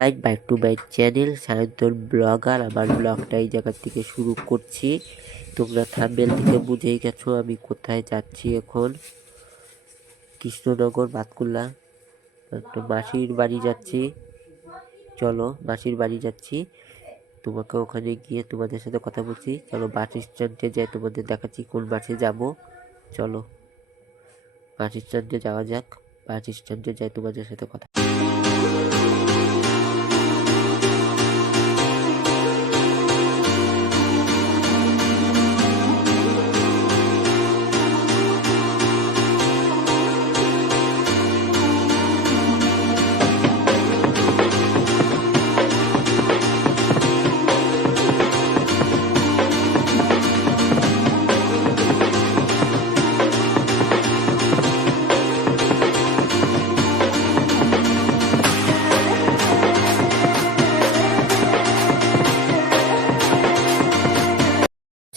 Like back to my channel Sayantan vlogger, আমার ব্লগটা এই জায়গার থেকে শুরু করছি। তোমরা থাম্বেল থেকে বুঝেই গেছো আমি কোথায় যাচ্ছি এখন। কৃষ্ণনগর, বাতকুল্লা। তো মাসির বাড়ি যাচ্ছি। চলো, মাসির বাড়ি যাচ্ছি। তোমাকে ওখানে গিয়ে তোমাদের সাথে কথা বলছি। চলো বাস স্ট্যান্ডে যাই, তোমাদের দেখাচ্ছি কোন বাসে যাব। চলো বাস স্ট্যান্ডে যাওয়া যাক। বাস স্ট্যান্ডে যাই, তোমাদের সাথে কথা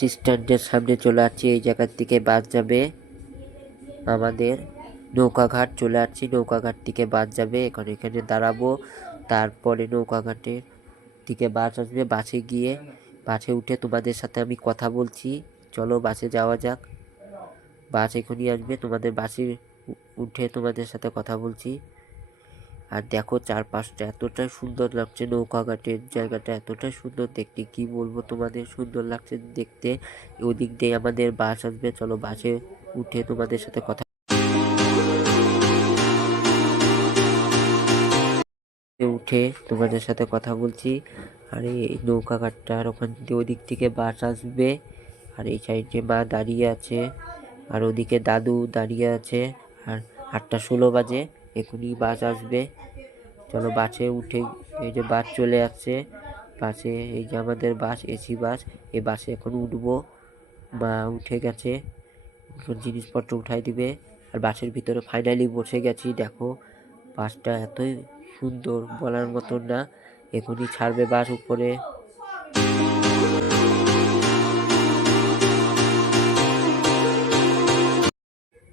স্ট্যান্ডের সামনে চলে আসছি, এই জায়গার থেকে বাস যাবে। আমাদের নৌকাঘাট চলে আসছি, নৌকাঘাট থেকে বাস যাবে, এখন এখানে দাঁড়াবো। তারপরে নৌকাঘাটের থেকে বাস আসবে, বাসে গিয়ে, বাসে উঠে তোমাদের সাথে আমি কথা বলছি। চলো বাসে যাওয়া যাক। বাস এখনই আসবে, তোমাদের বাসে উঠে তোমাদের সাথে কথা বলছি। আর দেখো চারপাশটা এতটাই সুন্দর লাগছে নৌকাঘাটের জায়গাটা এতটাই সুন্দর দেখতে, কি বলব তোমাদের? সুন্দর লাগছে দেখতে। ওদিক দিয়ে আমাদের বাস আসবে, চলো বাসে উঠে তোমাদের সাথে কথা উঠে তোমাদের সাথে কথা বলছি। আর, এই নৌকাঘাটটার ওখান দিয়ে ওদিক থেকে বাস আসবে। আর এই সাইডে মা দাঁড়িয়ে আছে। আর ওদিকে দাদু দাঁড়িয়ে আছে। আর আটটা ষোলো বাজে। এখনই বাস আসবে। চলো বাসে উঠে এই যে বাস চলে আসছে। বাসে এই যে আমাদের বাস, এসি বাস এই বাসে এখন উঠবো। মা উঠে গেছে জিনিসপত্র উঠাই দিবে। আর বাসের ভিতরে ফাইনালি বসে গেছি, দেখো। বাসটা এতই সুন্দর বলার মতন না এখনই ছাড়বে বাস উপরে।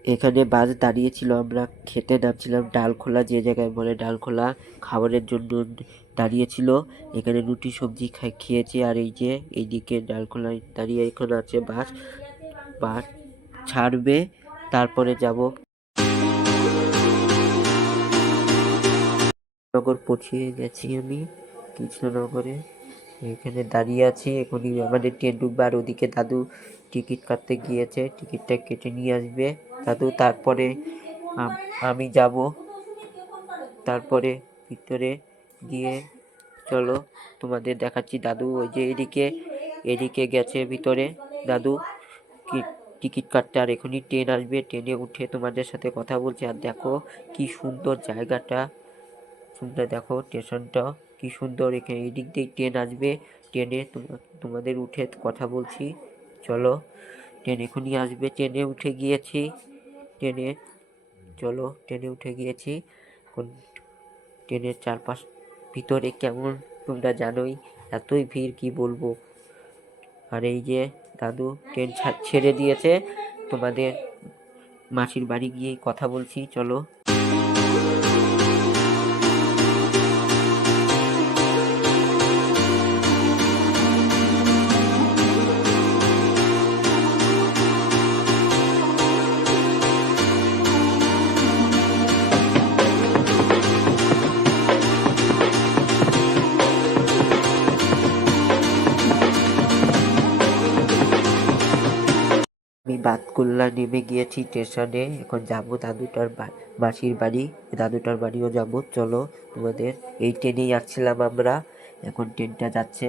এখানে বাস দাঁড়িয়েছিল আমরা খেতে নামছিলাম ডালখোলা, যে জায়গায় বলে ডালখোলা খাবারের জন্য দাঁড়িয়েছিল। এখানে রুটি, সবজি খাই খেয়েছি আর এই যে এইদিকে ডালখোলায় দাঁড়িয়ে এখন আছে বাস। বাস ছাড়বে, তারপরে যাব। নগর পৌঁছিয়ে গেছি আমি, কৃষ্ণনগরে। এখানে দাঁড়িয়ে আছি, এখনই আমাদের ট্রেন ঢুকবে আর ওদিকে দাদু টিকিট কাটতে গিয়েছে, টিকিটটা কেটে নিয়ে আসবে। দাদু, তারপরে আমি যাব। তারপরে ভিতরে গিয়ে চলো, তোমাদের দেখাচ্ছি দাদু। ওই যে এদিকে এদিকে গেছে ভিতরে। দাদু, কি, টিকিট কাটতে আর এখনই ট্রেন আসবে। ট্রেনে উঠে তোমাদের সাথে কথা বলছি। আর দেখো কি সুন্দর জায়গাটা। সুন্দর দেখো স্টেশনটা কি সুন্দর। এখানে এদিক দিয়ে ট্রেন আসবে। ট্রেনে তোমা- তোমাদের উঠে কথা বলছি। চলো, ট্রেন এখনই আসবে। ট্রেনে উঠে গিয়েছি। ট্রেনে চলো ট্রেনে উঠে গিয়েছি। এখন ট্রেনের চারপাশ ভিতরে কেমন তোমরা জানোই, এতই ভিড় কি বলব? আর এই যে দাদু ট্রেন ছেড়ে দিয়েছে, তোমাদের মাসির বাড়ি গিয়ে কথা বলছি, চলো। আমি বাতকুল্লা নেমে গিয়েছি স্টেশনে। এখন যাব দাদুটার মাসির বাড়ি। দাদুটার বাড়িও যাব। চলো তোমাদের, এই ট্রেনেই আসছিলাম আমরা। এখন ট্রেনটা যাচ্ছে।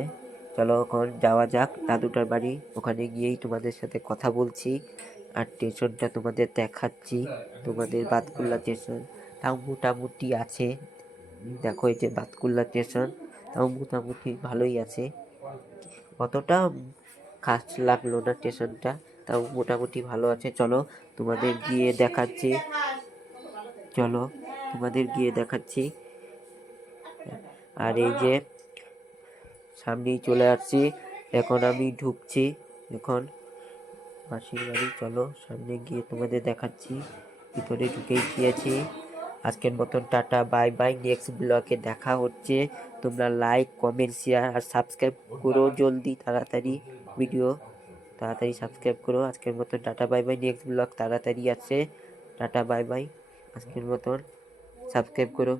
চলো এখন যাওয়া যাক দাদুটার বাড়ি। ওখানে গিয়েই তোমাদের সাথে কথা বলছি আর স্টেশনটা তোমাদের দেখাচ্ছি। তোমাদের বাতকুল্লা স্টেশন। তাও মোটামুটি আছে। দেখো এই যে বাতকুল্লা স্টেশন। তাও মোটামুটি ভালোই আছে। অতটা খাস লাগল না স্টেশনটা। তাও মোটামুটি ভালো আছে। চলো, তোমাদের গিয়ে দেখাচ্ছি। চলো, তোমাদের গিয়ে দেখাচ্ছি। আর এই যে, সামনেই চলে আসছি। এখন আমি ঢুকছি। এখন মাসির বাড়ি। চলো, সামনে গিয়ে তোমাদের দেখাচ্ছি। ভিতরে ঢুকেই গিয়েছি আজকের মতন টাটা, বাই বাই। নেক্সট ব্লগে দেখা হচ্ছে। তোমরা লাইক, কমেন্ট শেয়ার আর সাবস্ক্রাইব করো জলদি, তাড়াতাড়ি। ভিডিও তাড়াতাড়ি সাবস্ক্রাইব করো। আজকের মতন tata bye bye next vlog তাড়াতাড়ি আছে টাটা বাই বাই আজকের মতন সাবস্ক্রাইব করো।